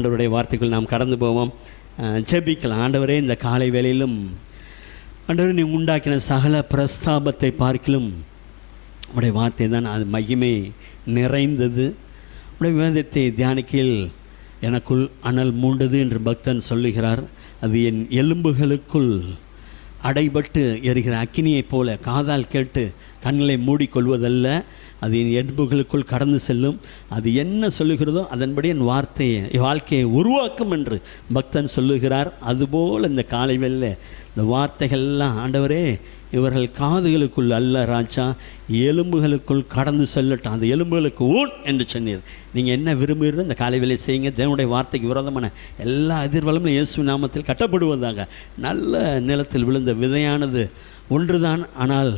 ஆண்டவருடைய வார்த்தைக்குள் நாம் கடந்து போவோம். ஜெபிக்கலாம். ஆண்டவரே இந்த காலை வேளையிலும் ஆண்டவர் நீ உண்டாக்கின சகல பிரஸ்தாபத்தை பார்க்கிலும் உடைய வார்த்தை தான் அது மகிமை நிறைந்தது. உடைய வேதத்தை தியானிக்கையில் எனக்குள் அனல் மூண்டது என்று பக்தன் சொல்லுகிறார். அது என் எலும்புகளுக்குள் அடைபட்டு எரிகிற அக்கினியைப் போல காதால் கேட்டு கண்களை மூடிக்கொள்வதல்ல. அது என் எலும்புகளுக்குள் கடந்து செல்லும். அது என்ன சொல்லுகிறதோ அதன்படி என் வார்த்தையை என் வாழ்க்கையை உருவாக்கும் என்று பக்தன் சொல்லுகிறார். அதுபோல் இந்த காலை வேளையில இந்த வார்த்தைகள்லாம் ஆண்டவரே இவர்கள் காதுகளுக்குள் அல்ல ராஜா எலும்புகளுக்குள் கடந்து செல்லட்டும். அந்த எலும்புகளுக்கு ஊன் என்று சொன்னீர். நீங்கள் என்ன விரும்புகிறதோ இந்த காலை வேலையை செய்யுங்க. தேவனுடைய வார்த்தைக்கு விரோதமான எல்லா எதிர்வலமும் இயேசு நாமத்தில் கட்டப்படுவதாக. நல்ல நிலத்தில் விழுந்த விதையானது ஒன்றுதான். ஆனால்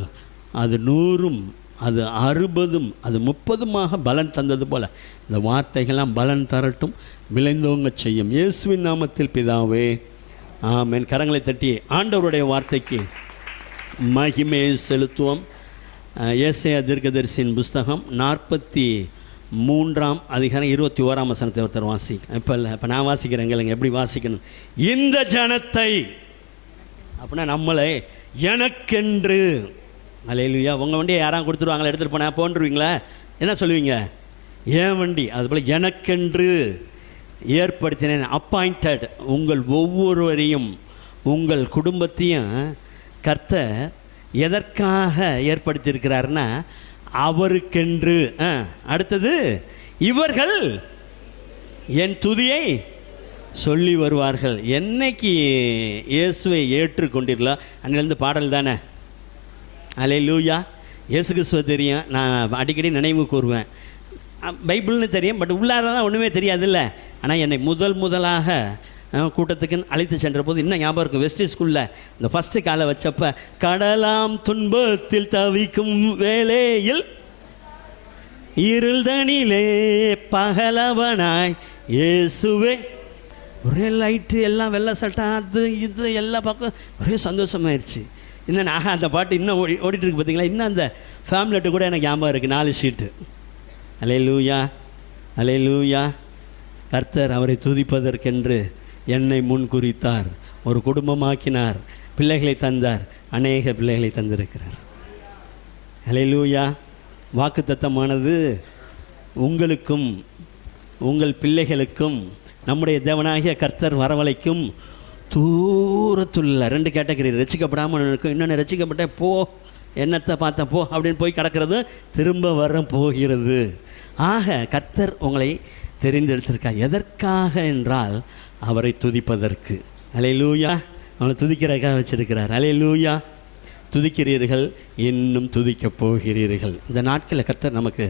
அது நூறும் அது அறுபதும் அது முப்பதுமாக பலன் தந்தது போல. இந்த வார்த்தைகள்லாம் பலன் தரட்டும் விளைந்தோங்க செய்யும். இயேசுவின் நாமத்தில் பிதாவே ஆமேன். கரங்களை தட்டி ஆண்டவருடைய வார்த்தைக்கு மகிமையை செலுத்துவோம். அஹ், தீர்க்கதரிசியின் புஸ்தகம் நாற்பத்தி மூன்றாம் அதிகாரம் இருபத்தி ஓராம் வசனத்தை ஒருத்தர் வாசி இப்போ இல்லை இப்போ நான் வாசிக்கிறேன் இல்லைங்க எப்படி வாசிக்கணும்? இந்த ஜனத்தை அப்படின்னா நம்மளை எனக்கென்று அலையிலுயா உங்கள் வண்டியை யாராவது கொடுத்துருவாங்களா? எடுத்துகிட்டு போனால் போன்றுவீங்களா? என்ன சொல்லுவீங்க? ஏன் வண்டி. அதுபோல் எனக்கென்று ஏற்படுத்தினேன் அப்பாயிண்டட் உங்கள் ஒவ்வொருவரையும் உங்கள் குடும்பத்தையும் கர்த்த எதற்காக ஏற்படுத்தியிருக்கிறாருன்னா அவருக்கென்று. ஆ, அடுத்தது இவர்கள் என் துதியை சொல்லி வருவார்கள். என்னைக்கு இயேசுவை ஏற்றுக்கொண்டீர்களோ அன்னிலிருந்து பாடல் தானே? அலே லூயா இயேசு கிறிஸ்துவ தெரியும். நான் அடிக்கடி நினைவு கூறுவேன். பைபிள்னு தெரியும் பட் உள்ளார தான் ஒன்றுமே தெரியாதுல்ல. ஆனால் என்னை முதல் முதலாக கூட்டத்துக்குன்னு அழைத்து சென்ற போது இன்னும் ஞாபகம் இருக்கும். வெஸ்ட் ஸ்கூலில் இந்த ஃபஸ்ட்டு காலை வச்சப்ப கடலாம் துன்பத்தில் தவிக்கும் வேளையில் இருள்தனிலே பகலவனாய் இயேசுவே. ஒரே லைட்டு எல்லாம் வெள்ளை சட்டை அது இது எல்லா பக்கம் ஒரே சந்தோஷமாயிருச்சு. இன்னும் நான் அந்த பாட்டு இன்னும் ஓடி ஓடிட்டுருக்கு பார்த்தீங்களா? இன்னும் அந்த ஃபேமிலிட்டு கூட எனக்கு ஞாபகம் இருக்குது நாலு ஷீட்டு அலே லூயா அலே லூயா கர்த்தர் அவரை துதிப்பதற்கென்று என்னை முன் குறித்தார் ஒரு குடும்பமாக்கினார். பிள்ளைகளை தந்தார். அநேக பிள்ளைகளை தந்திருக்கிறார். அலே லூயா வாக்குத்தத்தமானது உங்களுக்கும் உங்கள் பிள்ளைகளுக்கும் நம்முடைய தேவனாகிய கர்த்தர் வரவழைக்கும் தூரத்துள்ள ரெண்டு கேட்டகரி ரசிக்கப்படாமல் இருக்கும் இன்னொன்று ரசிக்கப்பட்ட போ என்னத்தை பார்த்தேன் போ அப்படின்னு போய் கிடக்கிறது திரும்ப வர போகிறது. ஆக கர்த்தர் உங்களை தெரிந்தெடுத்திருக்கார். எதற்காக என்றால் அவரை துதிப்பதற்கு. அலையலூயா அவனை துதிக்கிறதுக்காக வச்சிருக்கிறார். அலையலூயா துதிக்கிறீர்கள் இன்னும் துதிக்கப் போகிறீர்கள். இந்த நாட்களில் கர்த்தர் நமக்கு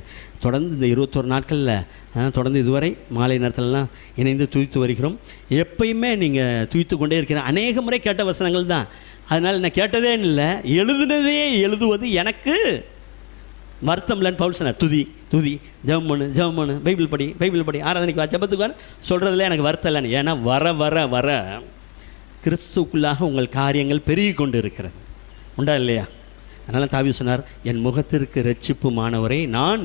தொடர்ந்து இந்த இருபத்தொரு நாட்களில் தொடர்ந்து இதுவரை மாலை நேரத்திலலாம் இணைந்து துதித்து வருகிறோம். எப்பயுமே நீங்கள் துதித்து கொண்டே இருக்கிற அநேக முறை கேட்ட வசனங்கள் தான். அதனால் நான் கேட்டதே இல்லை எழுதுனதே எழுதுவது எனக்கு வருத்தம் இல்லைன்னு பவுல் சொன்னார். துதி துதி ஜெபம் பண்ணு ஜெபம் பண்ணு பைபிள் படி பைபிள் படி ஆராதனைக்கு வா ஜெபத்துக்கு வர சொல்கிறதுல எனக்கு வருத்தம் இல்லைன்னு. ஏன்னா வர வர வர கிறிஸ்துக்குள்ளாக உங்கள் காரியங்கள் பெருகி கொண்டு இருக்கிறது. உண்டா இல்லையா? அதனால் தாவி சொன்னார் என் முகத்திற்கு ரட்சிப்பு மாணவரை நான்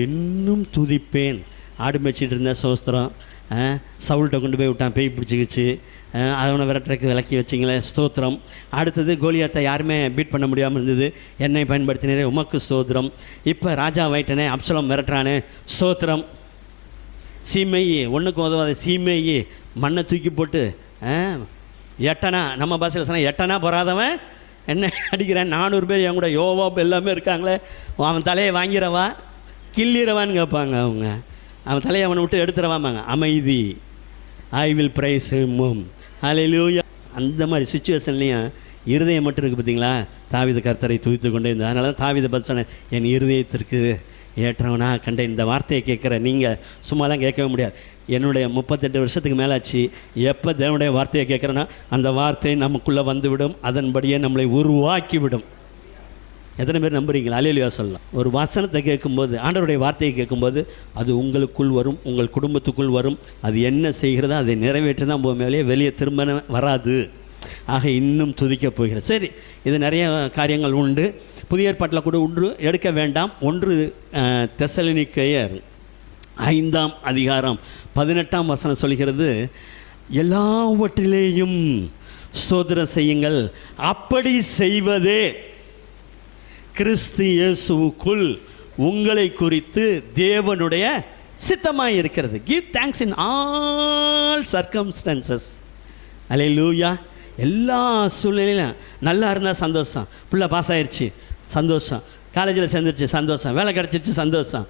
இன்னும் துதிப்பேன். ஆடு மேய்ச்சிட்டு இருந்தேன் சோஸ்திரம் சவுல்கிட்ட கொண்டு போய் விட்டான் பேய் பிடிச்சிக்கிச்சு. அஹ், அவனை விளக்கி விலக்கி ஸ்தோத்திரம். அடுத்தது கோலியாத்தை யாருமே பீட் பண்ண முடியாமல் இருந்தது. என்னை பயன்படுத்தினரே உமக்கு ஸ்தோத்திரம். இப்போ ராஜா வைட்டனே அப்சலம் விரட்டுறானே ஸ்தோத்திரம். சீமையி ஒன்றுக்கு உதவாத சீமையி மண்ணை தூக்கி போட்டு எட்டனா நம்ம பாஷையில் சொன்னால் எட்டனா பொறாதவன் என்ன அடிக்கிறேன்? நானூறு பேர் என் கூட யோவா எல்லாமே இருக்காங்களே. அவன் தலையை வாங்கிறவா? கிள்ளிறவான்னு கேட்பாங்க அவங்க. அவன் தலையை அவனை விட்டு எடுத்துறவாமாங்க அமைதி. I will praise mom hallelujah அந்த மாதிரி சுச்சுவேஷன்லேயும் இருதயம் மட்டும் இருக்குது பார்த்தீங்களா தாவித கர்த்தரை துவித்து கொண்டே இருந்தது. அதனால தான் தாவித பற்றி சொன்னேன் என் இருதயத்திற்கு ஏற்றவனா? கண்டேன் இந்த வார்த்தையை கேட்குற நீங்கள் சும்மாலாம் கேட்கவே முடியாது. என்னுடைய முப்பத்தெட்டு வருஷத்துக்கு மேலாச்சு. எப்போ தேவனுடைய வார்த்தையை கேட்குறேன்னா அந்த வார்த்தை நமக்குள்ளே வந்துவிடும். அதன்படியே நம்மளை உருவாக்கி விடும் எத்தனை பேர் நம்புறீங்களா? அலையிலையா சொல்லலாம். ஒரு வசனத்தை கேட்கும்போது ஆண்டவருடைய வார்த்தையை கேட்கும்போது அது உங்களுக்குள் வரும் உங்கள் குடும்பத்துக்குள் வரும். அது என்ன செய்கிறதோ அதை நிறைவேற்றி தான் போக மேலேயே வெளியே திரும்ப வராது. ஆக இன்னும் துதிக்க போகிறது. சரி இது நிறைய காரியங்கள் உண்டு. புதிய ஏற்பாட்டில் கூட ஒன்று எடுக்க வேண்டாம். ஒன்று தெசலினிக்கையர் ஐந்தாம் அதிகாரம் பதினெட்டாம் வசனம் சொல்கிறது எல்லாவற்றிலேயும் சோதனை செய்யுங்கள். அப்படி செய்வதே கிறிஸ்து இயேசுவுக்குள் உங்களை குறித்து தேவனுடைய சித்தமாக இருக்கிறது. Give thanks in all circumstances hallelujah எல்லா சூழ்நிலையிலும் நல்லா இருந்தால் சந்தோஷம். பிள்ளை பாஸ் ஆயிடுச்சு சந்தோஷம். காலேஜில் சேர்ந்துருச்சு சந்தோஷம். வேலை கிடச்சிருச்சு சந்தோஷம்.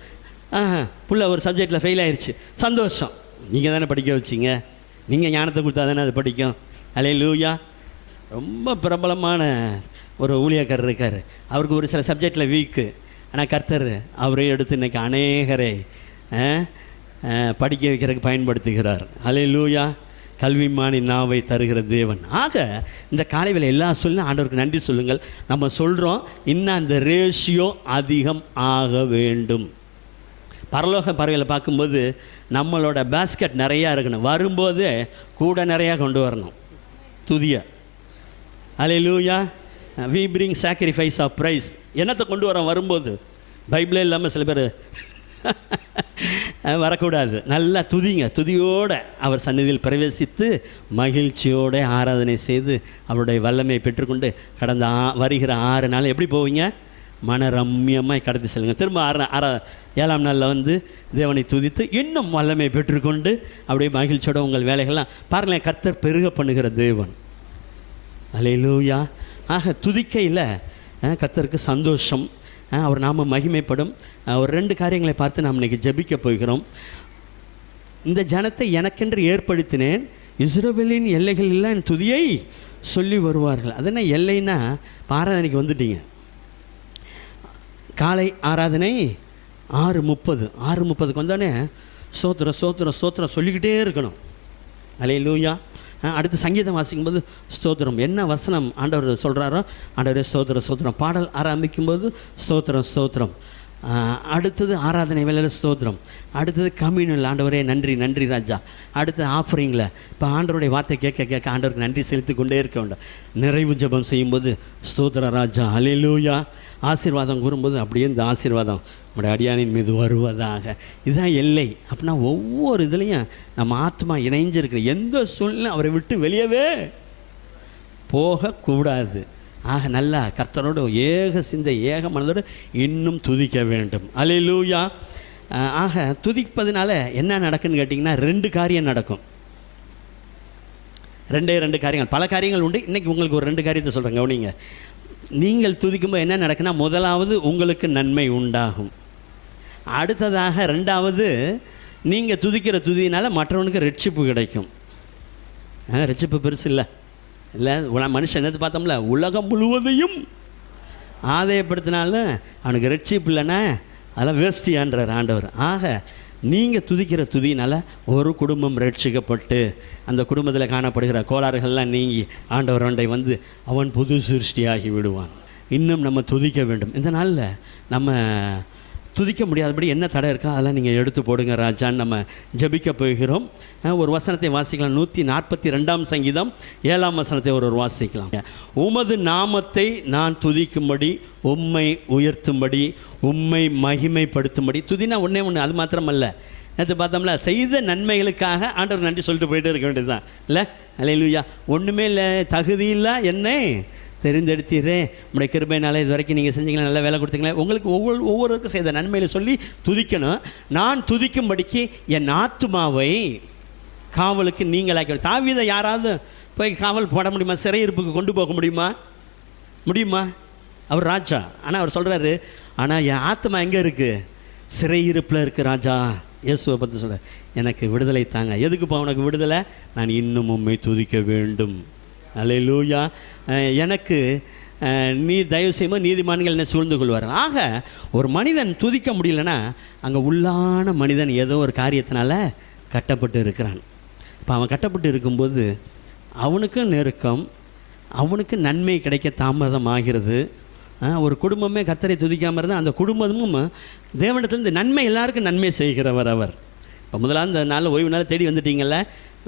ஆஹா புள்ள ஒரு சப்ஜெக்டில் ஃபெயில் ஆயிடுச்சு சந்தோஷம். நீங்கள் தானே படிக்க வச்சிங்க? நீங்கள் ஞானத்தை கொடுத்தா தானே அது படிக்கும்? அலே லூயா ரொம்ப பிரபலமான ஒரு ஊழியக்காரர் இருக்கார். அவருக்கு ஒரு சில சப்ஜெக்டில் வீக்கு ஆனால் கர்த்தர் அவரே எடுத்து இன்னைக்கு அநேகரை ஆ, படிக்க வைக்கிறதுக்கு பயன்படுத்துகிறார். அலே லூயா கல்விமானி நாவை தருகிற தேவன். ஆக இந்த காலை எல்லா சொல்லும் ஆண்டவருக்கு நன்றி சொல்லுங்கள். நம்ம சொல்கிறோம் இன்னும் அந்த ரேஷியோ அதிகம் ஆக வேண்டும். பரலோக பறவைகளை பார்க்கும்போது நம்மளோட பேஸ்கெட் நிறையா இருக்கணும். வரும்போது கூட நிறையா கொண்டு வரணும். துதிய. Hallelujah we bring sacrifice of praise என்னத்தை கொண்டு வரோம் வரும்போது? பைபிளே இல்லாமல் சில பேர். வரக்கூடாது. நல்லா துதிங்க. துதியோடு அவர் சந்நிதியில் பிரவேசித்து மகிழ்ச்சியோட ஆராதனை செய்து அவருடைய வல்லமையை பெற்றுக்கொண்டு கடந்த ஆ வருகிற ஆறு நாள் எப்படி போவீங்க? மனரம்யமாய் கடத்தி செல்லுங்க. திரும்ப ஆறு ஆற ஏழாம் நாளில் வந்து தேவனை துதித்து இன்னும் வல்லமை பெற்றுக்கொண்டு அப்படியே மகிழ்ச்சியோட உங்கள் வேலைகள்லாம் பாருங்களேன் கர்த்தர் பெருக பண்ணுகிற தேவன். அலையிலூயா. ஆக துதிக்கையில் கத்தருக்கு கர்த்தருக்கு சந்தோஷம். அவர் நாம மகிமைப்படும். ஒரு ரெண்டு காரியங்களை பார்த்து நாம் இன்றைக்கி ஜெபிக்க போகிறோம். இந்த ஜனத்தை எனக்கென்று ஏற்படுத்தினேன். இஸ்ரோவேலின் எல்லைகளில் என் துதியை சொல்லி வருவார்கள். அது என்ன எல்லைன்னா ஆராதனைக்கு வந்துட்டீங்க. காலை ஆராதனை ஆறு முப்பது. ஆறு முப்பதுக்கு வந்தோடனே சோத்திரம் சோத்திரம் சோத்திரம் சொல்லிக்கிட்டே இருக்கணும். அலையிலூயா லூயா அடுத்து சங்கீதம் வாசிக்கும்போது ஸ்தோத்திரம். என்ன வசனம் ஆண்டவர் சொல்கிறாரோ ஆண்டவரே ஸ்தோத்திரம் ஸ்தோத்திரம். பாடல் ஆரம்பிக்கும்போது ஸ்தோத்திரம் ஸ்தோத்திரம். அடுத்தது ஆராதனை வேலையில் ஸ்தோத்திரம். அடுத்தது கம்யூனல். ஆண்டவரே நன்றி நன்றி ராஜா. அடுத்தது ஆஃபரிங்கில் இப்போ ஆண்டவருடைய வார்த்தை கேட்க கேட்க ஆண்டவருக்கு நன்றி செலுத்தி கொண்டே இருக்க வேண்டும். நிறைவு ஜபம் செய்யும்போது ஸ்தோத்திர ராஜா. அலிலூயா ஆசீர்வாதம் கூறும்போது அப்படியே இந்த ஆசீர்வாதம் நம்முடைய அடியானின் மீது வருவதாக. இதுதான் எல்லை. அப்படின்னா ஒவ்வொரு இதுலேயும் நம்ம ஆத்மா இணைஞ்சிருக்கிற எந்த சூழ்நிலையும் அவரை விட்டு வெளியவே போகக்கூடாது. ஆக நல்லா கர்த்தரோடு ஏக சிந்தை ஏக மனதோடு இன்னும் துதிக்க வேண்டும். அலையிலூயா ஆக துதிப்பதுனால என்ன நடக்குன்னு கேட்டிங்கன்னா ரெண்டு காரியம் நடக்கும். ரெண்டே ரெண்டு காரியங்கள். பல காரியங்கள் உண்டு. இன்றைக்கி உங்களுக்கு ஒரு ரெண்டு காரியத்தை சொல்கிறேன் கவனிங்க. நீங்கள் துதிக்கும்போது என்ன நடக்குன்னா முதலாவது உங்களுக்கு நன்மை உண்டாகும். அடுத்ததாக ரெண்டாவது நீங்கள் துதிக்கிற துதியினால் மற்றவனுக்கு ரட்சிப்பு கிடைக்கும். ரட்சிப்பு பெருசு இல்லை. இல்லை மனுஷன் என்னது பார்த்தோம்ல உலகம் முழுவதையும் ஆதாயப்படுத்தினாலும் அவனுக்கு ரட்சிப்பு இல்லைன்னா அதெல்லாம் வேஸ்டியான்றார் ஆண்டவர். ஆக நீங்கள் துதிக்கிற துதியினால் ஒரு குடும்பம் ரட்சிக்கப்பட்டு அந்த குடும்பத்தில் காணப்படுகிற கோளாறுகள்லாம் நீங்கி ஆண்டவர் ஒன்றை வந்து அவன் புது சிருஷ்டியாகி விடுவான். இன்னும் நம்ம துதிக்க வேண்டும். இந்த நாளில் நம்ம துதிக்க முடியாதபடி என்ன தடை இருக்கோ? அதெல்லாம் நீங்கள் எடுத்து போடுங்க ராஜான்னு நம்ம ஜபிக்க போகிறோம். ஒரு வசனத்தை வாசிக்கலாம். நூற்றி நாற்பத்தி ரெண்டாம் சங்கீதம் ஏழாம் வசனத்தை ஒரு ஒரு வாசிக்கலாம். உமது நாமத்தை நான் துதிக்கும்படி உம்மை உயர்த்தும்படி உம்மை மகிமைப்படுத்தும்படி. துதினா ஒன்றே ஒன்று அது மாத்திரமல்ல. நேற்று பார்த்தோம்ல செய்த நன்மைகளுக்காக ஆண்டவர் நன்றி சொல்லிட்டு போயிட்டு இருக்க வேண்டியது தான் இல்லை? அலையிலுயா ஒன்றுமே இல்லை தகுதி இல்லை என்ன தெரிந்தெடுத்தீரே. உங்களுடைய கிருபைனால இது வரைக்கும் நீங்கள் செஞ்சீங்களா நல்ல வேலை கொடுத்தீங்களா. உங்களுக்கு ஒவ்வொரு ஒவ்வொருவருக்கும் செய்த நன்மையில சொல்லி துதிக்கணும். நான் துதிக்கும்படிக்கு என் ஆத்துமாவை காவலுக்கு நீங்களாக்கி தாவிதை யாராவது போய் காவல் போட முடியுமா? சிறையிருப்புக்கு கொண்டு போக முடியுமா? முடியுமா? அவர் ராஜா. ஆனால் அவர் சொல்கிறாரு ஆனால் என் ஆத்மா எங்கே இருக்குது சிறையிருப்பில் இருக்குது ராஜா. இயேசுவை பற்றி சொல்ற எனக்கு விடுதலை தாங்க. எதுக்குப்பா உனக்கு விடுதலை? நான் இன்னும் உண்மை துதிக்க வேண்டும். அலை லூயா எனக்கு நீ தயவு செய்யும்போது நீதிமான்கள் என்ன சூழ்ந்து கொள்வார்கள். ஆக ஒரு மனிதன் துதிக்க முடியலன்னா அங்கே உள்ளான மனிதன் ஏதோ ஒரு காரியத்தினால கட்டப்பட்டு இருக்கிறான். இப்போ அவன் கட்டப்பட்டு இருக்கும்போது அவனுக்கும் நெருக்கம் அவனுக்கு நன்மை கிடைக்க தாமதம் ஆகிறது ஒரு குடும்பமே கத்தரை துதிக்காமல் இருந்தால் அந்த குடும்பமும் தேவனிடத்திலிருந்து நன்மை எல்லாருக்கும் நன்மை செய்கிறவர் அவர். இப்போ முதலாவது இந்த நாளில் ஓய்வு நாள் தேடி வந்துட்டீங்கள்ல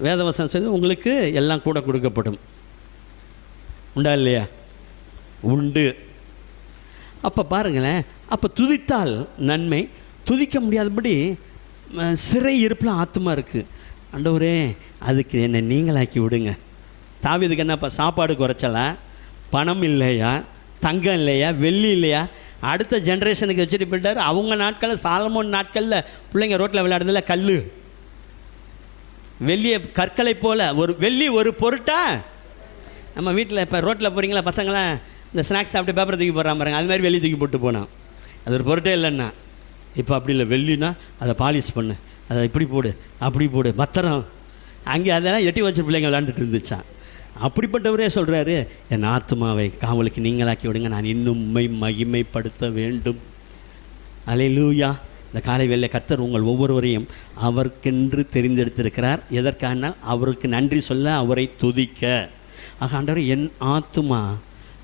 வேதவசனம் செய்து உங்களுக்கு எல்லாம் கூட கொடுக்கப்படும். உண்டா இல்லையா? உண்டு. அப்போ பாருங்களேன் அப்போ துதித்தால் நன்மை துதிக்க முடியாதபடி சிறை இருப்பில் ஆத்மா இருக்குது ஆண்டவரே அதுக்கு என்னை நீங்களாக்கி விடுங்க. தாவீதுக்கு என்னப்பா சாப்பாடு குறைச்சலா? பணம் இல்லையா? தங்கம் இல்லையா? வெள்ளி இல்லையா? அடுத்த ஜென்ரேஷனுக்கு வச்சுட்டு போயிட்டார். அவங்க நாட்களில் சாலமோன் நாட்களில் பிள்ளைங்க ரோட்டில் விளையாடுறதுல கல் வெள்ளியை கற்களை போல ஒரு வெள்ளி ஒரு பொருட்டா நம்ம வீட்டில் இப்போ ரோட்டில் போகிறீங்களா பசங்களாம் இந்த ஸ்நாக்ஸ் சாப்பிட்டு பேப்பரை தூக்கி போடுறான் பாருங்க. அது மாதிரி வெளியே தூக்கி போட்டு போனான். அது ஒரு பொருட்டே இல்லைன்னா. இப்போ அப்படி இல்லை. வெள்ளினா அதை பாலிஷ் பண்ணு. அதை இப்படி போடு அப்படி போடு. பத்திரம். அங்கே அதெல்லாம் எட்டி வச்ச பிள்ளைங்க விளாண்டுட்டு இருந்துச்சான் அப்படிப்பட்டவரே சொல்கிறாரு என் ஆத்மாவை காவலுக்கு நீங்களாக்கி விடுங்க. நான் இன்னும் மகிமைப்படுத்த வேண்டும். அலை லூயா இந்த காலை வேலை கத்தர் உங்கள் ஒவ்வொருவரையும் அவருக்கென்று தெரிந்தெடுத்திருக்கிறார். எதற்கானால் அவருக்கு நன்றி சொல்ல அவரை துதிக்க. ஆக ஆண்டவர் என் ஆத்துமா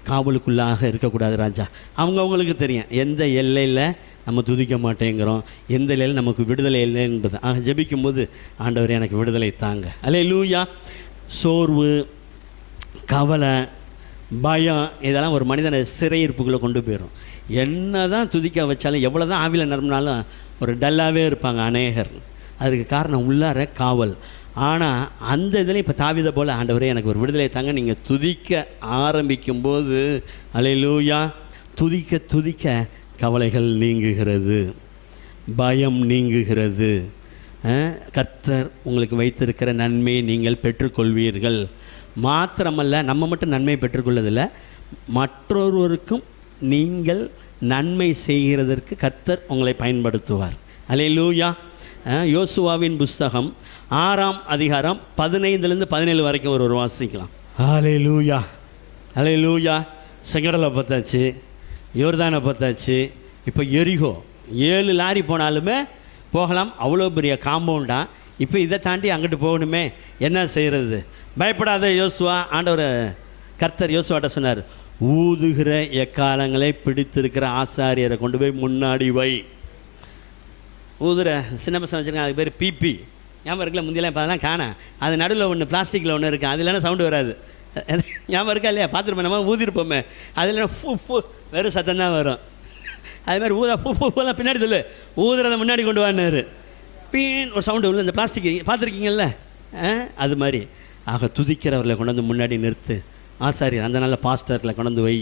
காவலுக்குள்ளாக இருக்கக்கூடாது ராஜா. அவங்க அவங்களுக்கு தெரியும் எந்த எல்லையில் நம்ம துதிக்க மாட்டேங்கிறோம்? எந்த எல்லையில் நமக்கு விடுதலை இல்லை என்பது? ஆக ஜெபிக்கும்போது ஆண்டவர் எனக்கு விடுதலை தாங்க. அலே லூயா சோர்வு கவலை பயம் இதெல்லாம் ஒரு மனிதனை சிறையிருப்புக்குள்ளே கொண்டு போயிடும் என்ன தான் துதிக்க வச்சாலும் எவ்வளோ தான் ஆவியில் நிரம்பினாலும் ஒரு டல்லாகவே இருப்பாங்க அநேகர். அதுக்கு காரணம் உள்ளார காவல். ஆனால் அந்த இதில் இப்போ தாவித போல் ஆண்டவரே எனக்கு ஒரு விடுதலை தாங்க. நீங்கள் துதிக்க ஆரம்பிக்கும்போது அலையிலூயா துதிக்க துதிக்க கவலைகள் நீங்குகிறது. பயம் நீங்குகிறது. கர்த்தர் உங்களுக்கு வைத்திருக்கிற நன்மையை நீங்கள் பெற்றுக்கொள்வீர்கள். மாத்திரமல்ல நம்ம மட்டும் நன்மை பெற்றுக்கொள்ளதில்லை மற்றொருவருக்கும் நீங்கள் நன்மை செய்கிறதற்கு கர்த்தர் உங்களை பயன்படுத்துவார். அலையிலூயா யோசுவாவின் புஸ்தகம் ஆறாம் அதிகாரம் பதினைந்துலேருந்து பதினேழு வரைக்கும் ஒரு ஒரு வாசிக்கலாம். அலையிலூயா அலையிலூயா செங்கடலை பார்த்தாச்சு யோர்தானை பார்த்தாச்சு இப்போ எரிகோ. ஏழு லாரி போனாலுமே போகலாம் அவ்வளோ பெரிய காம்பவுண்டா. இப்போ இதை தாண்டி அங்கிட்டு போகணுமே என்ன செய்கிறது பயப்படாத யோசுவா ஆண்டவர். கர்த்தர் யோசுவாட்ட சொன்னார் ஊதுகிற எக்காலங்களை பிடித்திருக்கிற ஆசாரியரை கொண்டு போய் முன்னாடி வை. ஊதுற சின்ன பசங்க வச்சுருக்காங்க அது பேர் பிபி ஞாபகம் இருக்குல்ல முந்தியெல்லாம் இப்போ அதெல்லாம் காணேன் அது நடுவில் ஒன்று பிளாஸ்டிக்கில் ஒன்று இருக்குது அது இல்லைன்னா சவுண்டு வராது. ஞாபகம் இருக்கா இல்லையா? பார்த்துருப்போம் நம்ம ஊதிருப்போமே. அது இல்லைன்னா ஃபூ வெறும் சத்தம் தான் வரும். அது மாதிரி ஊதா பூ பூ பூலாம் பின்னாடி சொல்லு. ஊதுறதை முன்னாடி கொண்டு வானார் பீன் ஒரு சவுண்டு உள்ள இந்த பிளாஸ்டிக் பார்த்துருக்கீங்கல்ல அது மாதிரி. ஆக துதிக்கிறவர்களை கொண்டு வந்து முன்னாடி நிறுத்து. ஆசாரியர் அந்த நல்ல பாஸ்டரில் கொண்டு வந்து வை.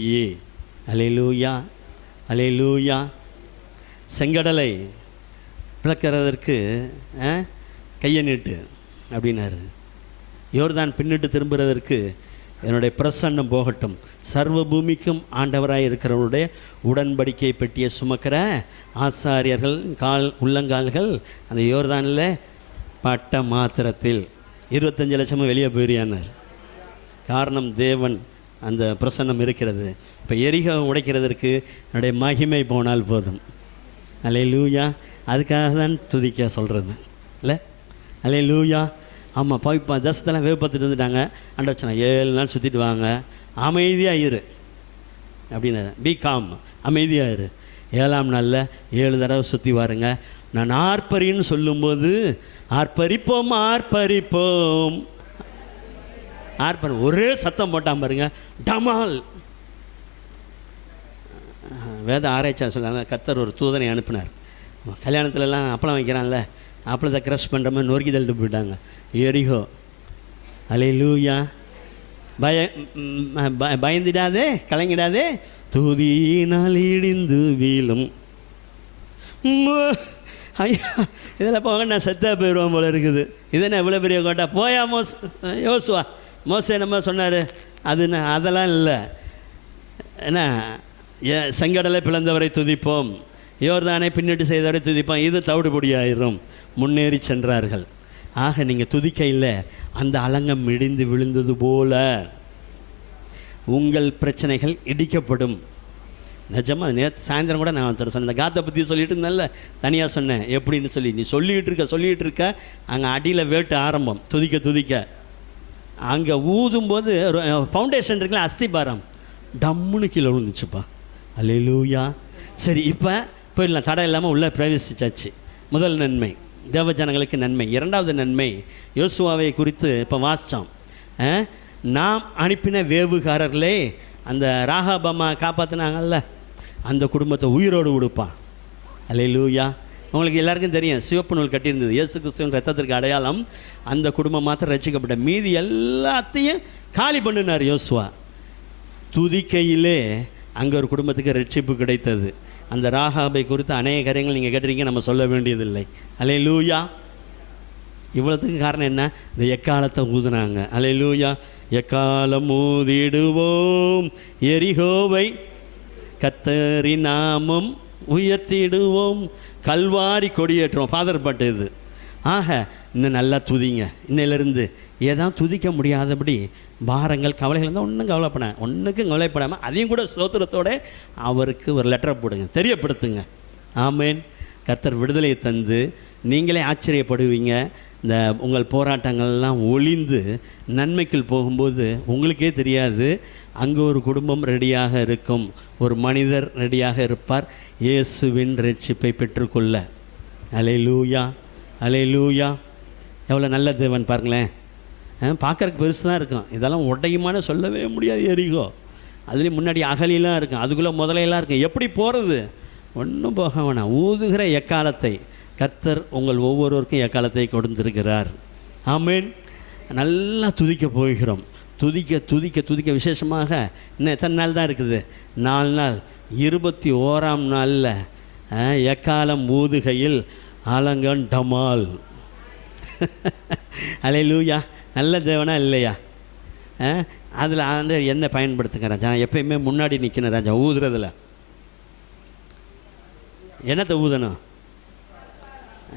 அலே லூயா செங்கடலை. பிளக்கிறதற்கு கையை நீட்டு அப்படின்னாரு. யோர்தான் பின்னிட்டு திரும்புகிறதற்கு என்னுடைய பிரசன்னம் போகட்டும். சர்வ பூமிக்கும் ஆண்டவராக இருக்கிறவருடைய உடன்படிக்கை பெட்டியை சுமக்கிற ஆசாரியர்கள் கால் உள்ளங்கால்கள் அந்த யோர்தானில் பட்ட மாத்திரத்தில் இருபத்தஞ்சு லட்சமும் வெளியே போயிரியானார் காரணம் தேவன் அந்த பிரசன்னம் இருக்கிறது. இப்போ எரிக உடைக்கிறதற்கு என்னுடைய மகிமை போனால் போதும். அலே லூயா அதுக்காக தான் துதிக்க சொல்கிறது இல்லை? அல்லே லூயா ஆமாம் போய் இப்போ தசத்தெல்லாம் வேவு பார்த்துட்டு வந்துட்டாங்க. அண்ட வச்சுனா ஏழு நாள் சுற்றிட்டு வாங்க. அமைதியாக இரு. அப்படின்னு பி காம் அமைதியாக இரு. ஏழாம் நாளில் ஏழு தடவை சுற்றி வாருங்க. நான் ஆர்ப்பரின்னு சொல்லும்போது ஆர்ப்பரிப்போம் ஆர்ப்பரிப்போம். ஆர்ப்பரி ஒரே சத்தம் போட்டான் பாருங்க. டமால். வேத ஆராய்ச்சியாக சொல்லாங்க கத்தர் ஒரு தூதனை அனுப்பினார். கல்யாணத்துலலாம் அப்பளம் வைக்கிறான்ல அப்பளத்தை க்ரஷ் பண்ணுற மாதிரி நொறுக்கி தள்ளிட்டு போயிட்டாங்க. எரிகோ. அலே லூயா பய பயந்துடாதே பயந்திடாதே கலங்கிடாதே. துதியினால் இடிந்து வீழும். ஐயா இதில் போக நான் செத்தாக போயிடுவோம் போல இருக்குது. இது என்ன இவ்வளோ பெரிய கோட்டை? போயா மோஸ் யோசுவா. மோச நம்ம சொன்னார். அது என்ன அதெல்லாம் இல்லை. என்ன ஏ- செங்கடலை பிளந்தவரை துதிப்போம். யோர்தானை பின்னிட்டு செய்தவரை துதிப்பான். இது தவிடுபடியாயிரும் முன்னேறி சென்றார்கள். ஆக நீங்கள் துதிக்க இல்லை. அந்த அலங்கம் இடிந்து விழுந்தது போல உங்கள் பிரச்சனைகள் இடிக்கப்படும். நிஜமாக நேற்று சாயந்தரம் கூட நான் ஒருத்தர் சொன்னேன். காத்தை பற்றி சொல்லிட்டு இருந்தேன்ல. தனியாக சொன்னேன். எப்படின்னு சொல்லி. நீ சொல்லிகிட்டு இருக்க சொல்லிகிட்டு இருக்க. அங்கே அடியில் வேட்டு ஆரம்பம். துதிக்க துதிக்க. அங்கே ஊதும்போது ஃபவுண்டேஷன் இருக்குல்ல அஸ்திபாரம். டம்முன்னு கீழே விழுந்துச்சுப்பா. அல்லேலூயா சரி இப்போ போயிடலாம் தடை இல்லாமல் உள்ளே பிரவேசிச்சாச்சு முதல் நன்மை தேவ ஜனங்களுக்கு நன்மை. இரண்டாவது நன்மை யோசுவாவை குறித்து இப்போ வாசித்தோம் நாம் அனுப்பின வேவுகாரர்களே அந்த ராகாபம்மா காப்பாற்றினாங்கல்ல அந்த குடும்பத்தை உயிரோடு கொடுப்பான் அல்லேலூயா. உங்களுக்கு எல்லாருக்கும் தெரியும் சிவப்பு நூல் கட்டியிருந்தது. இயேசு கிறிஸ்துவின் ரத்தத்திற்கு அடையாளம். அந்த குடும்பம் மாத்திரம் ரசிக்கப்பட்ட மீதி எல்லாத்தையும் காலி பண்ணினார் யோசுவா. துதிக்கையிலே அங்கே ஒரு குடும்பத்துக்கு ரட்சிப்பு கிடைத்தது. அந்த ராகாபை குறித்து அநேக காரியங்கள் நீங்கள் கேட்டிருக்கீங்க நம்ம சொல்ல வேண்டியதில்லை. அலே லூயா இவ்வளோத்துக்கு காரணம் என்ன? இந்த எக்காலத்தை ஊதுனாங்க. அலே லூயா எக்காலம் ஊதிடுவோம்? எரிகோவை கத்தரி நாமம் உயர்த்திடுவோம். கல்வாரி கொடியேற்றுவோம். ஃபாதர் பாட்டு இது. ஆக இன்னும் நல்லா துதிங்க. இன்னிலிருந்து ஏதாவது துதிக்க முடியாதபடி பாரங்கள் கவலைகள் இருந்தால் ஒன்றும் கவலைப்படாது ஒன்றுக்கும் கவலைப்படாமல் அதையும் கூட ஸ்தோத்திரத்தோட அவருக்கு ஒரு லெட்டரை போடுங்க தெரியப்படுத்துங்க. ஆமேன். கர்த்தர் விடுதலையை தந்து நீங்களே ஆச்சரியப்படுவீங்க. இந்த உங்கள் போராட்டங்கள்லாம் ஒளிந்து நன்மைக்குள் போகும்போது உங்களுக்கே தெரியாது. அங்கே ஒரு குடும்பம் ரெடியாக இருக்கும். ஒரு மனிதர் ரெடியாக இருப்பார். இயேசுவின் ரட்சிப்பை பெற்றுக்கொள்ள. அலை லூயா அலை லூயா எவ்வளோ நல்ல தேவன் பாருங்களேன். பார்க்குறக்கு பெருசு தான் இருக்கும். இதெல்லாம் உடையுமானு சொல்லவே முடியாது எரிகோ. அதுலேயும் முன்னாடி அகலிலாம் இருக்கும். அதுக்குள்ளே முதலையெல்லாம் இருக்கும். எப்படி போகிறது ஒன்றும் போக வேணாம். ஊதுகிற எக்காலத்தை கர்த்தர் உங்கள் ஒவ்வொருவருக்கும் எக்காலத்தை கொடுத்திருக்கிறார். ஆமீன். நல்லா துதிக்க போகிறோம். துதிக்க துதிக்க துதிக்க விசேஷமாக இன்னும் எத்தனை நாள் தான் இருக்குது? நாலு நாள். இருபத்தி ஓராம் நாளில் எக்காலம் ஊதுகையில் ஆலங்கன் டமால். அலை லூயா நல்ல தேவனா இல்லையா? அதில் வந்து என்ன பயன்படுத்துங்க ராஜா. நான் எப்பயுமே முன்னாடி நிற்கணும் ராஜா ஊதுறதுல. என்னத்தை ஊதணும்?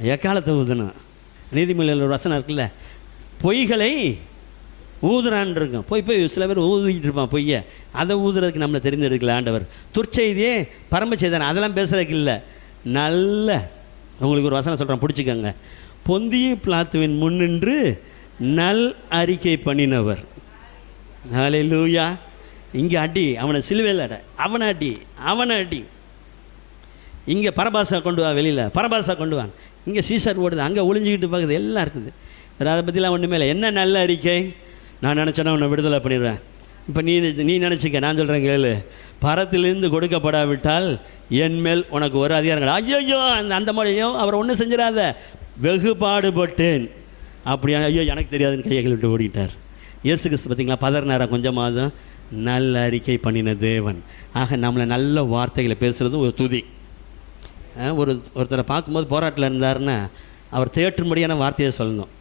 எக்காலத்தை ஊதணும்? நீதிமொழியில் ஒரு வசனம் இருக்குல்ல பொய்களை ஊதுறான் இருக்கும் போய் போய் சில பேர் ஊதிக்கிட்டு இருப்பான் பொய்யை. அதை ஊதுறதுக்கு நம்மளை தெரிந்தெடுக்கல ஆண்டவர். துர்ச்செய்தியே பரம்ப செய்தான் அதெல்லாம் பேசுறதுக்கு இல்லை. நல்ல உங்களுக்கு ஒரு வசனம் சொல்கிறேன் பிடிச்சிக்கோங்க. பொந்திய பிளாத்துவின் முன்னின்று நல் அறிக்கை பண்ணினவர். ஹலே லூயா இங்கே அடி அவனை சிலுவையில் அட. அவனை அடி அவனை அடி. இங்கே பரபாசா கொண்டு வா வெளியில். பரபாசா கொண்டு வா. இங்கே சீசர் ஓடுது அங்கே ஒளிஞ்சிக்கிட்டு பார்க்குது எல்லாம் இருக்குது. வேறு அதை பற்றிலாம் ஒன்றுமே இல்லை. என்ன நல்ல அறிக்கை? நான் நினச்சேன்னா உன்னை விடுதலை பண்ணிடுவேன் இப்போ நீ நீ நினச்சிக்க நான் சொல்கிறேன் கேளு. பரத்திலிருந்து கொடுக்கப்படாவிட்டால் என் மேல் உனக்கு ஒரு அதிகாரம் கிடையாது ஐயோ அந்த அந்த மாதிரியோ அவர் ஒன்றும் செஞ்சிடாத. வெகு பாடுபட்டேன் அப்படியா ஐயோ எனக்கு தெரியாதுன்னு கையை விட்டு ஓடிட்டார். இயேசு கிறிஸ்து பார்த்தீங்களா பதறினாரா கொஞ்சமாவது நல்ல அறிக்கை பண்ணின தேவன். ஆக நம்மளை நல்ல வார்த்தைகளை பேசுகிறதும் ஒரு துதி. ஒரு ஒருத்தரை பார்க்கும்போது போராட்டில் இருந்தாருன்னா அவர் தேற்றும்படியான வார்த்தையை சொல்லணும்.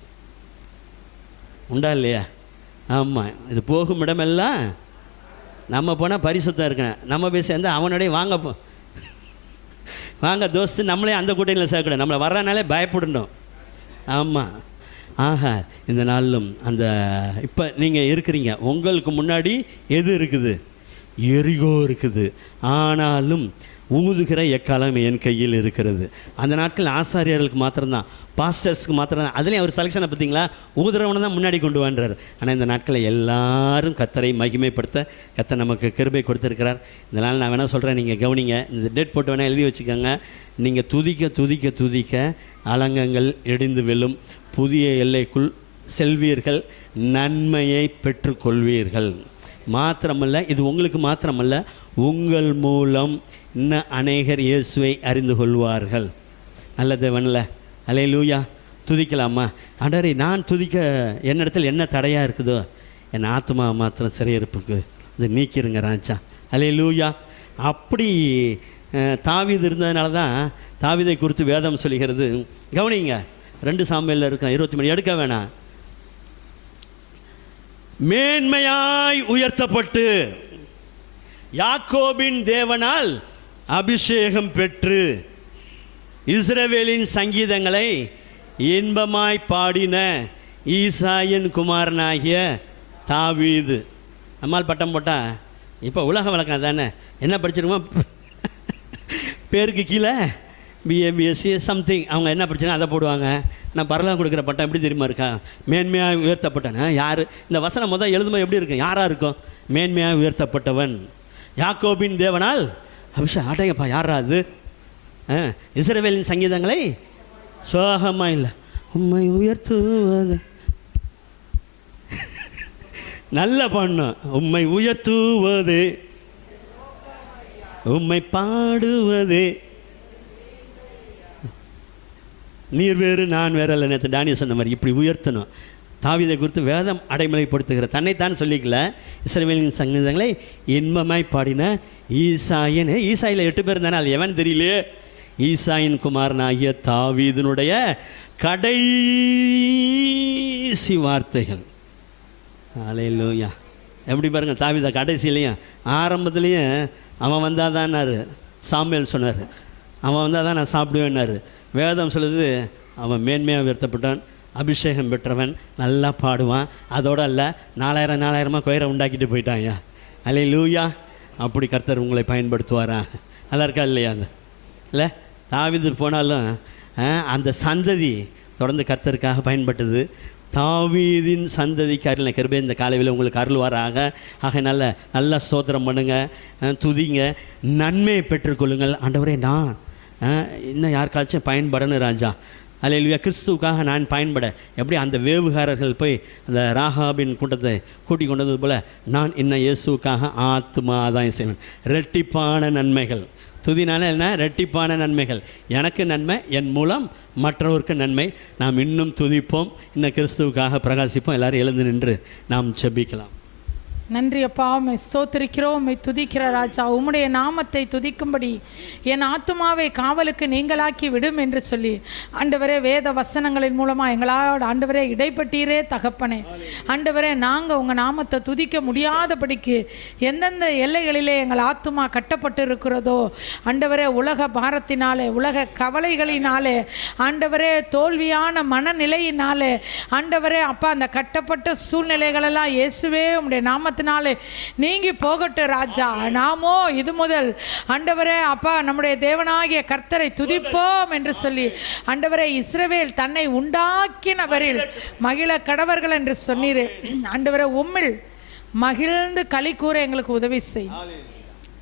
உண்டா இல்லையா? ஆமாம் இது போகும் இடமெல்லாம் நம்ம போனால் பரிசுத்தான் இருக்கணும் நம்ம போய் சேர்ந்து அவனோடய வாங்க போ வாங்க தோஸ்து நம்மளே அந்த கூட்டையில் சேர்க்கணும். நம்மளை வர்றனாலே பயப்படணும். ஆமாம் ஆக இந்த நாளிலும் அந்த இப்போ நீங்கள் இருக்கிறீங்க. உங்களுக்கு முன்னாடி எது இருக்குது? எரிகோ இருக்குது. ஆனாலும் ஊதுகிற எக்காலம் என் கையில் இருக்கிறது. அந்த நாட்கள் ஆசாரியர்களுக்கு மாத்திரம்தான். பாஸ்டர்ஸ்க்கு மாத்திரம்தான். அதுலேயும் அவர் செலெக்ஷனை பார்த்தீங்களா ஊதுறவனை தான் முன்னாடி கொண்டு வான்றார். ஆனால் இந்த நாட்களில் எல்லாரும் கத்தரை மகிமைப்படுத்த கத்தை நமக்கு கிருபை கொடுத்துருக்கிறார். இந்த நாள் நான் வேணால் சொல்கிறேன் நீங்கள் கவனிங்க. இந்த டேட் போட்டு வேணால் எழுதி வச்சுக்கோங்க. நீங்கள் துதிக்க துதிக்க துதிக்க அலங்கங்கள் இடிந்து வெல்லும் புதிய எல்லைக்குள் செல்வீர்கள் நன்மையை பெற்றுக்கொள்வீர்கள். மாத்திரமல்ல இது உங்களுக்கு மாத்திரமல்ல உங்கள் மூலம் இன்னும் அநேகர் இயேசுவை அறிந்து கொள்வார்கள். நல்ல தேவன்ல அலே லூயா துதிக்கலாமா? அடரே நான் துதிக்க என்னிடத்தில் என்ன தடையாக இருக்குதோ? என் ஆத்மா மாத்திரம் சிறையிருப்புக்கு இது நீக்கிருங்க ராஜா. அலே லூயா அப்படி தாவிது இருந்ததுனால தான் தாவீதை குறித்து வேதம் சொல்கிறது கவனிங்க. ரெண்டு சாமியில் இருக்கான் இருபத்தி மணி. எடுக்க வேணாம். மேன்மையாய் உயர்த்தப்பட்டு யாக்கோபின் தேவனால் அபிஷேகம் பெற்று இஸ்ரவேலின் சங்கீதங்களை இன்பமாய் பாடின ஈசாயின் குமாரனாகிய தாவீது. நம்மால் பட்டம் போட்டா இப்போ உலக வழக்கம் தானே என்ன படிச்சிருக்கோம் பேருக்கு கீழே? பிஏ பிஎஸ்சி சம்திங் அவங்க என்ன பிரச்சனை அதை போடுவாங்க. நான் பரலாம் கொடுக்குற பட்டம் எப்படி தெரியுமா இருக்கா? மேன்மையாக உயர்த்தப்பட்டன யார்? இந்த வசனம் மொதல் எழுதும்போது எப்படி இருக்கும்? யாராக இருக்கும்? மேன்மையாக உயர்த்தப்பட்டவன். யாக்கோபின் தேவனால் அபிஷா ஆட்டையப்பா யாரா அது? ஆ, இஸ்ரவேலின் சங்கீதங்களை? சோகமாக இல்லை. உண்மை உயர்த்துவது. நல்ல பண்ணும் உம்மை உயர்த்துவது. உம்மை பாடுவது. நீர் வேறு நான் வேறு இல்லை நேற்று டானியல் சொன்ன மாதிரி இப்படி உயர்த்தணும். தாவீதை குறித்து வேதம் அடைமுறைப்படுத்துகிற தன்னைத்தான் சொல்லிக்கல. இஸ்ரவேலின் சங்கீதங்களை இன்பமாய் பாடின ஈசாயனே. ஈசாயில் எட்டு பேர் தானே அது எவன் தெரியலையே ஈசாயின் குமாரனாகிய தாவீதனுடைய கடைசி வார்த்தைகள். அலையிலூயா எப்படி பாருங்க தாவித கடைசியிலையும் ஆரம்பத்துலேயும் அவன் வந்தால் தான்னாரு சாமியல் சொன்னார் அவன் வந்தால் தான் நான் சாப்பிடுவேன்னாரு. வேதம் சொல்லுது அவன் மேன்மையாக உயர்த்தப்பட்டான் அபிஷேகம் பெற்றவன் நல்லா பாடுவான். அதோடு அல்ல நாலாயிரம் நாலாயிரமாக கொயரை உண்டாக்கிட்டு போயிட்டான்யா அலை லூயா அப்படி கர்த்தர் உங்களை பயன்படுத்துவாரா? நல்லா இருக்கா இல்லையா? அந்த இல்லை? தாவிது போனாலும் அந்த சந்ததி தொடர்ந்து கர்த்தருக்காக பயன்பட்டது. தாவீதின் சந்ததிக்கு அருள் கிருபை இந்த காலையில் உங்களுக்கு அருள்வாராக ஆக நல்ல நல்லா சோதனம் பண்ணுங்க துதிங்க நன்மையை பெற்றுக்கொள்ளுங்கள். ஆண்டவரே நான் இன்னும் யாருக்காச்சும் பயன்படணும் ராஜா. அல்லா கிறிஸ்துவுக்காக நான் பயன்பட. எப்படி அந்த வேவுகாரர்கள் போய் அந்த ராகாபின் கூட்டத்தை கூட்டி கொண்டது போல் நான் இன்னும் இயேசுக்காக ஆத்மா தான் செய்வேன். ரெட்டிப்பான நன்மைகள். துதினால என்ன? ரெட்டிப்பான நன்மைகள். எனக்கு நன்மை என் மூலம் மற்றவருக்கு நன்மை. நாம் இன்னும் துதிப்போம். இன்னும் கிறிஸ்துவுக்காக பிரகாசிப்போம். எல்லோரும் எழுந்து நின்று நாம் செபிக்கலாம் நன்றி அப்பா உம்மை ஸ்தோத்திரிக்கிறோம் உம்மை துதிக்கிற ராஜா. உம்முடைய நாமத்தை துதிக்கும்படி என் ஆத்துமாவை காவலுக்கு நீங்களாக்கி விடும் என்று சொல்லி. ஆண்டவரே வேத வசனங்களின் மூலமாக எங்களோட ஆண்டவரே இடைப்பட்டீரே தகப்பனே. ஆண்டவரே நாங்கள் உங்கள் நாமத்தை துதிக்க முடியாதபடிக்கு எந்தெந்த எல்லைகளிலே எங்கள் ஆத்துமா கட்டப்பட்டு இருக்கிறதோ ஆண்டவரே உலக பாரத்தினாலே உலக கவலைகளினாலே ஆண்டவரே தோல்வியான மனநிலையினாலே ஆண்டவரே அப்பா அந்த கட்டப்பட்ட சூழ்நிலைகளெல்லாம் இயேசுவே உம்முடைய நாமத்தினாலே நீங்கி போகட்டும் ராஜா. நாமோ இது முதல். ஆண்டவரே அப்பா நம்முடைய தேவனாகிய கர்த்தரை துதிப்போம் என்று சொல்லி ஆண்டவரே இஸ்ரவேல் தன்னை உண்டாக்கினவரில் மகிழ கடவர்கள் என்று சொன்னீரே. ஆண்டவரே உம்மில் மகிழ்ந்து களி கூற எங்களுக்கு உதவி செய்.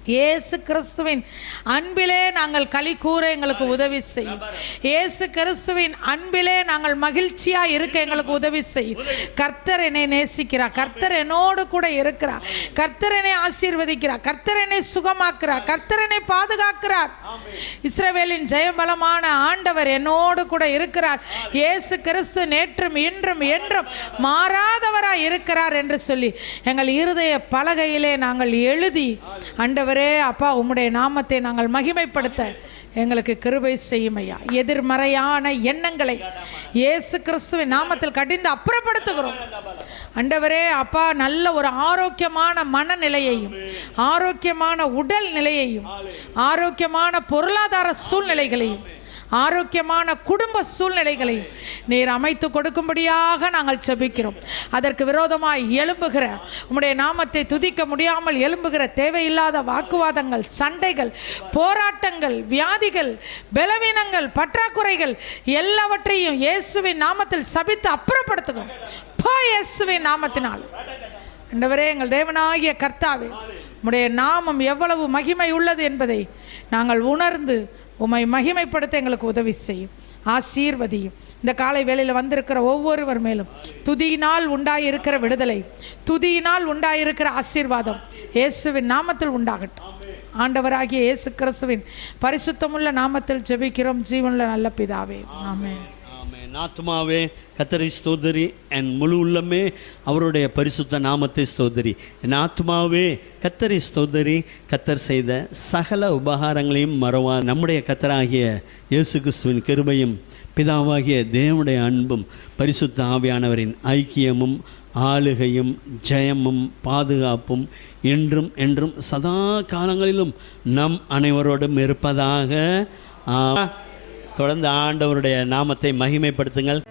இயேசு கிறிஸ்துவின் அன்பிலே நாங்கள் களி கூற எங்களுக்கு உதவி செய்யும் இயேசு கிறிஸ்துவின் அன்பிலே நாங்கள் மகிழ்ச்சியா இருக்க எங்களுக்கு உதவி செய்யும் கர்த்தர் என்னை நேசிக்கிறார். கர்த்தர் என்னோடு கூட இருக்கிறார். கர்த்தர் என்னை ஆசீர்வதிக்கிறார். கர்த்தர் என்னை சுகமாக்குறார். கர்த்தர் என்னை பாதுகாக்கிறார். இஸ்ரவேலின் ஜெயபலமான ஆண்டவர் என்னோடு கூட இருக்கிறார். இயேசு கிறிஸ்து நேற்றும் இன்றும் என்றும் மாறாதவராய் இருக்கிறார் என்று சொல்லி எங்கள் இருதய பலகையிலே நாங்கள் எழுதி ஆண்டவரே அப்பா உம்முடைய நாமத்தை நாங்கள் மகிமைப்படுத்த எங்களுக்கு கிருபை செய்யும் ஐயா எதிர்மறையான எண்ணங்களை இயேசு கிறிஸ்துவின் நாமத்தில் கடிந்து அப்புறப்படுத்துகிறோம். அண்டவரே அப்பா நல்ல ஒரு ஆரோக்கியமான மனநிலையையும் ஆரோக்கியமான உடல் நிலையையும் ஆரோக்கியமான பொருளாதார சூழ்நிலைகளையும் ஆரோக்கியமான குடும்ப சூழ்நிலைகளையும் நீர் அமைத்து கொடுக்கும்படியாக நாங்கள் செபிக்கிறோம். அதற்கு விரோதமாய் எழும்புகிற உம்முடைய நாமத்தை துதிக்க முடியாமல் எழும்புகிற தேவையில்லாத வாக்குவாதங்கள் சண்டைகள் போராட்டங்கள் வியாதிகள் பலவீனங்கள் பற்றாக்குறைகள் எல்லாவற்றையும் இயேசுவின் நாமத்தில் சபித்து அப்புறப்படுத்துகிறோம். போ இயேசுவின் நாமத்தினால். ஆண்டவரே எங்கள் தேவனாகிய கர்த்தாவே உம்முடைய நாமம் எவ்வளவு மகிமை உள்ளது என்பதை நாங்கள் உணர்ந்து உம்மை மகிமைப்படுத்த எங்களுக்கு உதவி செய்யும். ஆசீர்வதியும். இந்த காலை வேளையில் வந்திருக்கிற ஒவ்வொருவர் மேலும் துதியினால் உண்டாயிருக்கிற விடுதலை துதியினால் உண்டாயிருக்கிற ஆசீர்வாதம் இயேசுவின் நாமத்தில் உண்டாகட்டும். ஆண்டவராகிய இயேசு கிறிஸ்துவின் பரிசுத்தமுள்ள நாமத்தில் ஜெபிக்கிறோம். ஜீவனில் நல்ல பிதாவே. ஆமே ஆமென். கத்தரி கத்தரை ஸ்தோதரி. என் முழு உள்ளமே அவருடைய பரிசுத்த நாமத்தை ஸ்தோதரி. என் ஆத்மாவே கத்தரை ஸ்தோதரி. கத்தர் செய்த சகல உபகாரங்களையும் மறவா நம்முடைய கத்தராகிய இயேசு கிறிஸ்துவின் கிருபையும் பிதாவாகிய தேவனுடைய அன்பும் பரிசுத்த ஆவியானவரின் ஐக்கியமும் ஆளுகையும் ஜெயமும் பாதுகாப்பும் என்றும் என்றும் சதா காலங்களிலும் நம் அனைவரோடும் இருப்பதாக ஆ- தொடர்ந்து ஆண்டவருடைய நாமத்தை மகிமைப்படுத்துங்கள்.